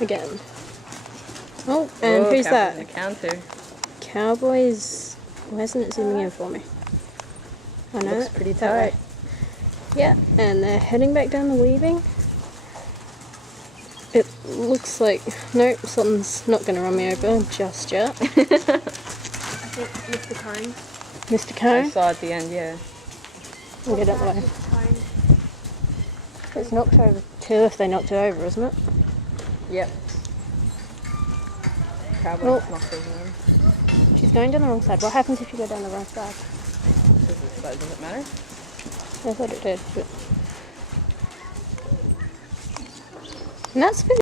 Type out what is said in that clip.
again. Oh, and who's that? The counter. Cowboys. Why isn't it zooming in for me? I know. Looks pretty that way. tight. Yeah, and they're heading back down the weaving. It looks like, nope, something's not going to run me over just yet. I think Mr. Cone. Mr. I Cone, saw at the end, yeah. we'll get out the way. Mr. Cone. It's knocked over two if they knocked it over, isn't it? Yep. Cowboys knocked over one. She's going down the wrong side. What happens if you go down the wrong side? Does it matter? I thought it did, but... And that's been